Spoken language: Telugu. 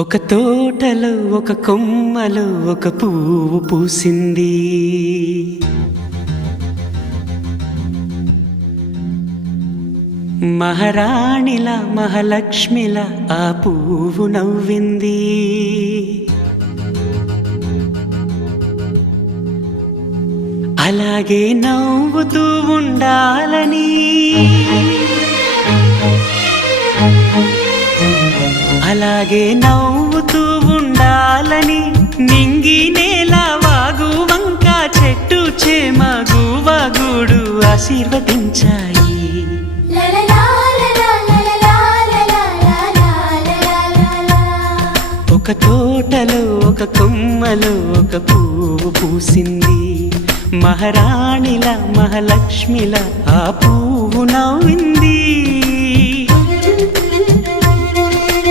ఒక తోటలో ఒక కొమ్మలో ఒక పువ్వు పూసింది. మహారాణిలా మహాలక్ష్మిలా ఆ పువ్వు నవ్వింది. అలాగే నవ్వుతూ ఉండాలని, అలాగే నవ్వుతూ ఉండాలని నింగి నేల వాగు వంక చెట్టు చేమ గువగూడు ఆశీర్వదించాయి. ఒక తోటలో ఒక కొమ్మలో ఒక పువ్వు పూసింది. మహారాణిలా మహాలక్ష్మిలా ఆ పువ్వు నవ్వింది.